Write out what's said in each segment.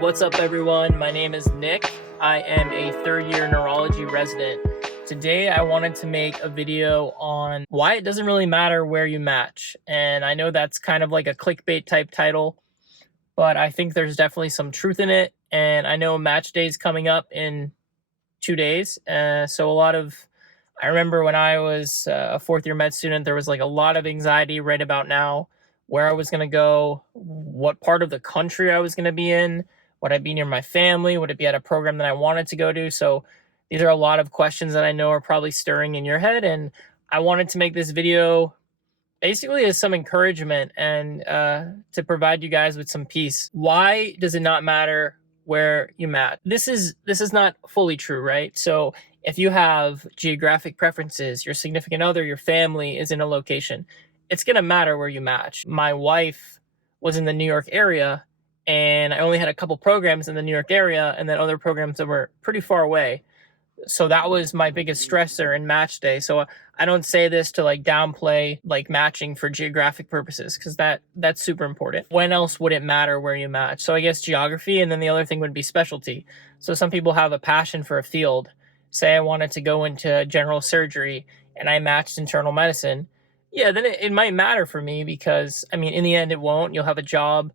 What's up, everyone? My name is Nick. I am a third-year neurology resident. Today, I wanted to make a video on why it doesn't really matter where you match. And I know that's kind of like a clickbait type title, but I think there's definitely some truth in it. And I know match day is coming up in 2 days. I remember when I was a fourth-year med student, there was like a lot of anxiety right about now, where I was going to go, what part of the country I was going to be in. Would I be near my family? Would it be at a program that I wanted to go to? So these are a lot of questions that I know are probably stirring in your head. And I wanted to make this video basically as some encouragement and to provide you guys with some peace. Why does it not matter where you match? This is not fully true, right? So if you have geographic preferences, your significant other, your family is in a location, it's going to matter where you match. My wife was in the New York area, and I only had a couple programs in the New York area and then other programs that were pretty far away. So that was my biggest stressor in match day. So I don't say this to like downplay like matching for geographic purposes, because that's super important. When else would it matter where you match? So I guess geography, and then the other thing would be specialty. So some people have a passion for a field. Say I wanted to go into general surgery and I matched internal medicine. Yeah, then it might matter for me, because I mean, in the end, it won't. You'll have a job,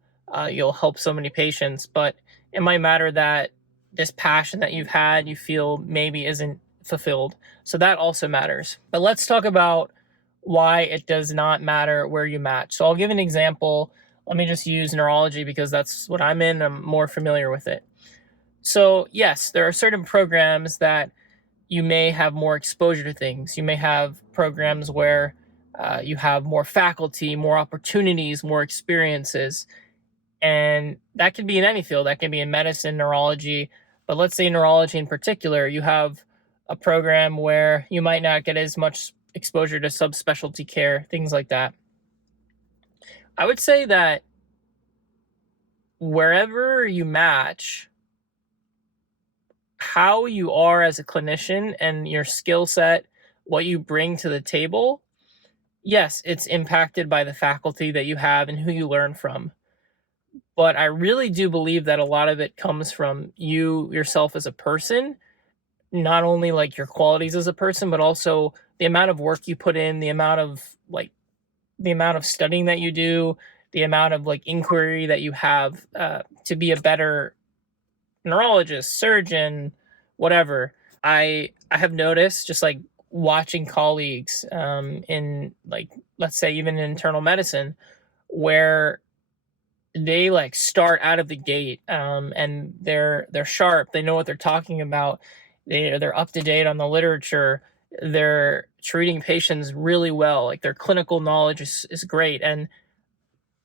you'll help so many patients, but it might matter that this passion that you've had, you feel maybe isn't fulfilled. So that also matters. But let's talk about why it does not matter where you match. So I'll give an example. Let me just use neurology because that's what I'm in. I'm more familiar with it. So yes, there are certain programs that you may have more exposure to things. You may have programs where you have more faculty, more opportunities, more experiences. And that can be in any field. That can be in medicine, neurology. But let's say neurology in particular, you have a program where you might not get as much exposure to subspecialty care, things like that. I would say that wherever you match, how you are as a clinician and your skill set, what you bring to the table, yes, it's impacted by the faculty that you have and who you learn from. But I really do believe that a lot of it comes from you yourself as a person, not only like your qualities as a person, but also the amount of work you put in, the amount of studying that you do, the amount of like inquiry that you have to be a better neurologist, surgeon, whatever. I have noticed, just like watching colleagues in, like, let's say even in internal medicine, where they like start out of the gate and they're sharp, they know what they're talking about, they're up to date on the literature, they're treating patients really well, like their clinical knowledge is great. And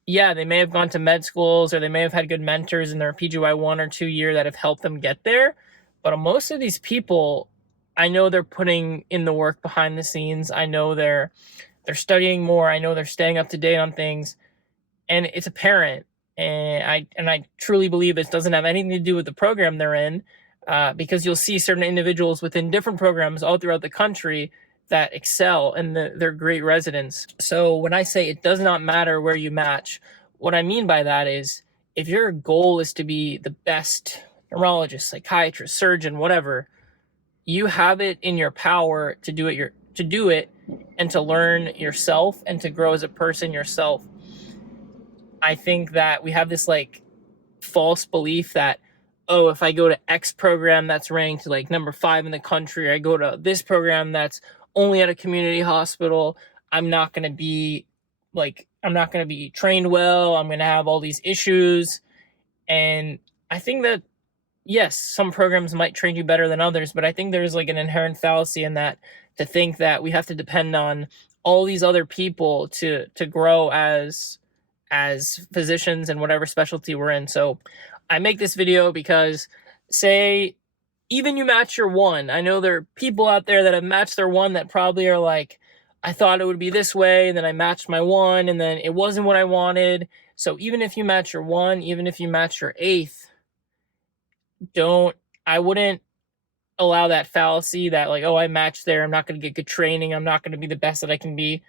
yeah, they may have gone to med schools, or they may have had good mentors in their PGY 1 or 2 year that have helped them get there, but most of these people, I know they're putting in the work behind the scenes. I know they're studying more. I know they're staying up to date on things, and it's apparent. And I truly believe this doesn't have anything to do with the program they're in, because you'll see certain individuals within different programs all throughout the country that excel, and they're great residents. So when I say it does not matter where you match, what I mean by that is, if your goal is to be the best neurologist, psychiatrist, surgeon, whatever, you have it in your power to do it and to learn yourself and to grow as a person yourself. I think that we have this like false belief that, oh, if I go to X program that's ranked like number 5 in the country, I go to this program that's only at a community hospital, I'm not going to be trained well. I'm going to have all these issues. And I think that, yes, some programs might train you better than others, but I think there's like an inherent fallacy in that, to think that we have to depend on all these other people to grow as physicians in whatever specialty we're in. So I make this video because, say even you match your 1, I know there are people out there that have matched their 1 that probably are like, I thought it would be this way, and then I matched my 1 and then it wasn't what I wanted. So even if you match your 1, even if you match your 8th, I wouldn't allow that fallacy that like, oh, I matched there, I'm not going to get good training, I'm not going to be the best that I can be.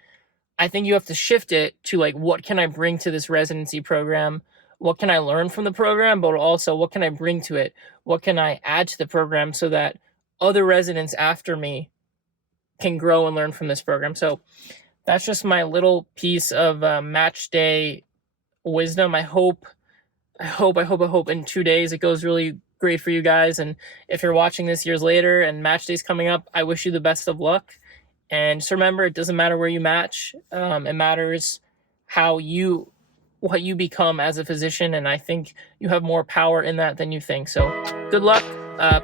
I think you have to shift it to like, what can I bring to this residency program? what can I learn from the program, but also what can I bring to it? What can I add to the program so that other residents after me can grow and learn from this program? So that's just my little piece of match day wisdom. I hope in 2 days it goes really great for you guys. And if you're watching this years later and match day's coming up, I wish you the best of luck. And just remember, it doesn't matter where you match. It matters what you become as a physician. And I think you have more power in that than you think. So good luck.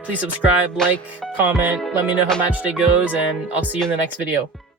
Please subscribe, like, comment, let me know how match day goes, and I'll see you in the next video.